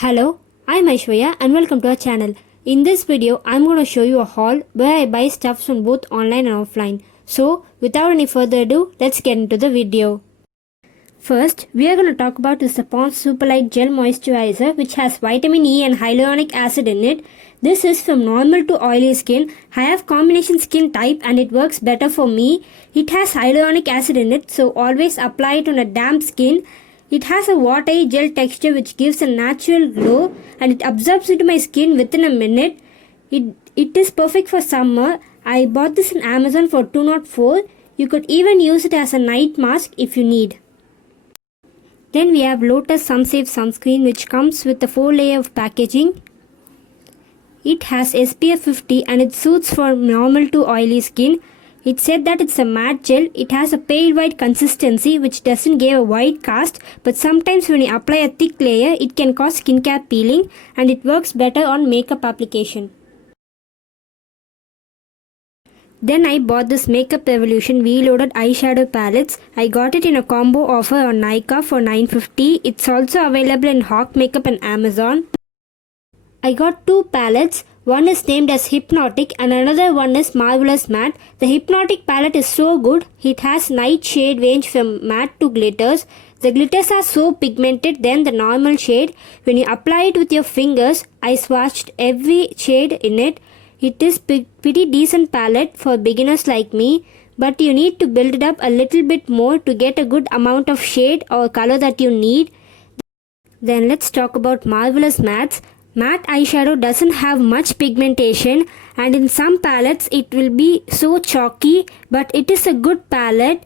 Hello, I'm Aishwarya and welcome to our channel. In this video, I'm going to show you a haul where I buy stuff from both online and offline. So, without any further ado, let's get into the video. First, we are going to talk about the Pond's Superlight Gel Moisturizer, which has vitamin E and hyaluronic acid in it. This is from normal to oily skin. I have combination skin type and it works better for me. It has hyaluronic acid in it, so always apply it on a damp skin. It has a watery gel texture which gives a natural glow and it absorbs into my skin within a minute. It is perfect for summer. I bought this on Amazon for $204. You could even use it as a night mask if you need. Then we have Lotus Sunsafe Sunscreen, which comes with a 4-layer of packaging. It has SPF 50 and it suits for normal to oily skin. It said that it's a matte gel. It has a pale white consistency which doesn't give a white cast, but sometimes when you apply a thick layer it can cause skincare peeling and it works better on makeup application. Then I bought this Makeup Revolution V-Loaded eyeshadow palettes. I got it in a combo offer on Nykaa for $9.50. It's also available in Hawk Makeup and Amazon. I got two palettes. One is named as Hypnotic and another one is Marvelous Matte. The Hypnotic palette is so good. It has night shade range from matte to glitters. The glitters are so pigmented than the normal shade. When you apply it with your fingers, I swatched every shade in it. It is pretty decent palette for beginners like me, but you need to build it up a little bit more to get a good amount of shade or color that you need. Then let's talk about Marvelous Mattes. Matte eyeshadow doesn't have much pigmentation and in some palettes it will be so chalky, but it is a good palette.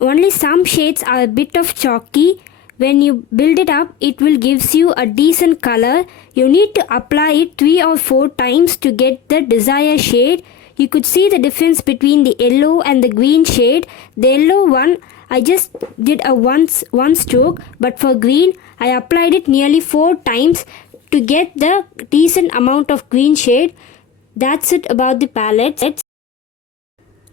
Only some shades are a bit of chalky. When you build it up, it will gives you a decent color. You need to apply it 3 or 4 times to get the desired shade. You could see the difference between the yellow and the green shade. The yellow one I just did a one stroke, but for green I applied it nearly 4 times to get the decent amount of green shade. That's it about the palettes.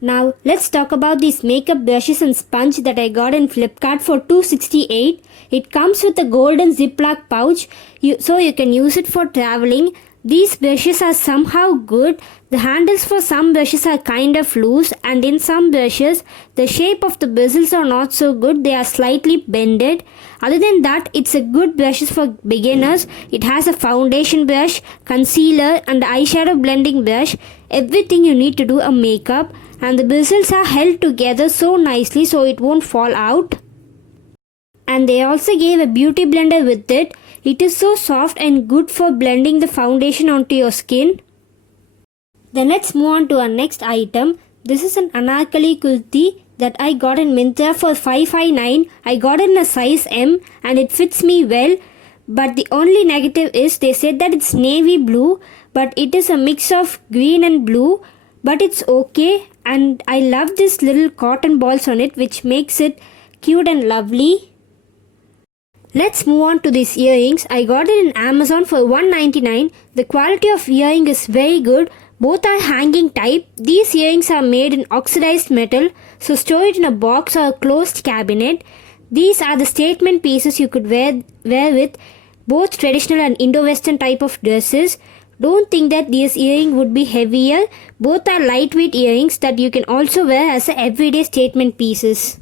Now let's talk about these makeup brushes and sponge that I got in Flipkart for $268. It comes with a golden ziplock pouch so you can use it for traveling. These brushes are somehow good. The handles for some brushes are kind of loose and in some brushes the shape of the bristles are not so good. They are slightly bended. Other than that, it's a good brush for beginners. It has a foundation brush, concealer and eyeshadow blending brush. Everything you need to do a makeup, and the bristles are held together so nicely so it won't fall out. And they also gave a beauty blender with it. It is so soft and good for blending the foundation onto your skin. Then let's move on to our next item. This is an Anarkali kurti that I got in Myntra for $559. I got it in a size M and it fits me well. But the only negative is they said that it's navy blue, but it is a mix of green and blue. But it's okay, and I love this little cotton balls on it which makes it cute and lovely. Let's move on to these earrings. I got it in Amazon for $199. The quality of earring is very good. Both are hanging type. These earrings are made in oxidized metal, so store it in a box or a closed cabinet. These are the statement pieces you could wear with both traditional and Indo-Western type of dresses. Don't think that these earrings would be heavier. Both are lightweight earrings that you can also wear as everyday statement pieces.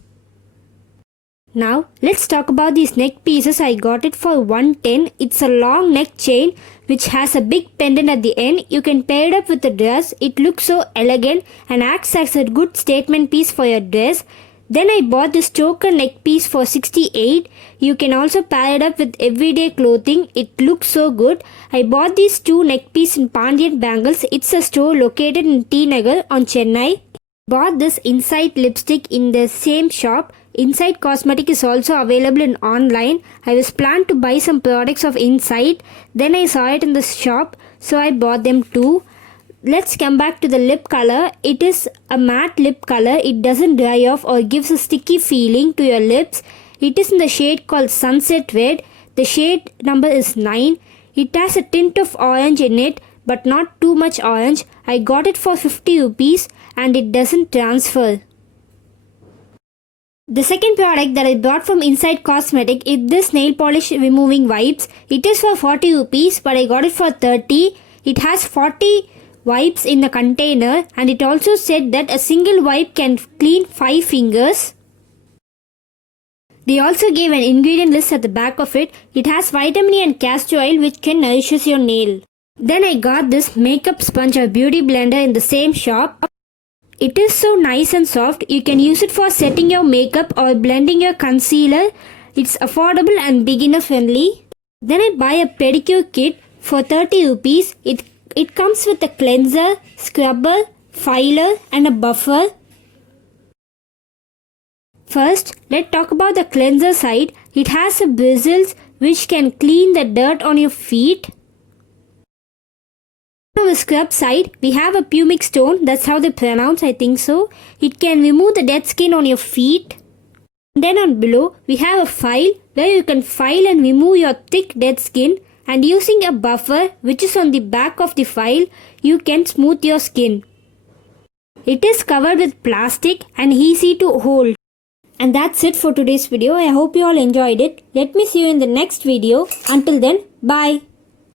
Now let's talk about these neck pieces. I got it for $110. It's a long neck chain which has a big pendant at the end. You can pair it up with a dress. It looks so elegant and acts as a good statement piece for your dress. Then I bought this choker neck piece for $68. You can also pair it up with everyday clothing. It looks so good. I bought these two neck pieces in Pandian Bangles. It's a store located in T Nagar on Chennai. Bought this Insight lipstick in the same shop. Insight Cosmetic is also available in online. I was planned to buy some products of Insight. Then I saw it in the shop, so I bought them too. Let's come back to the lip color. It is a matte lip color. It doesn't dry off or gives a sticky feeling to your lips. It is in the shade called Sunset Red. The shade number is 9. It has a tint of orange in it, but not too much orange. I got it for 50 rupees and it doesn't transfer. The second product that I bought from Inside Cosmetic is this nail polish removing wipes. It is for 40 rupees but I got it for 30. It has 40 wipes in the container and it also said that a single wipe can clean 5 fingers. They also gave an ingredient list at the back of it. It has vitamin E and castor oil which can nourishes your nail. Then I got this makeup sponge or beauty blender in the same shop. It is so nice and soft. You can use it for setting your makeup or blending your concealer. It's affordable and beginner friendly. Then I buy a pedicure kit for 30 rupees. It comes with a cleanser, scrubber, filer and a buffer. First, let's talk about the cleanser side. It has a bristles which can clean the dirt on your feet. On the scrub side, we have a pumic stone, that's how they pronounce, I think so. It can remove the dead skin on your feet. Then on below, we have a file where you can file and remove your thick dead skin, and using a buffer which is on the back of the file, you can smooth your skin. It is covered with plastic and easy to hold. And that's it for today's video. I hope you all enjoyed it. Let me see you in the next video. Until then, bye.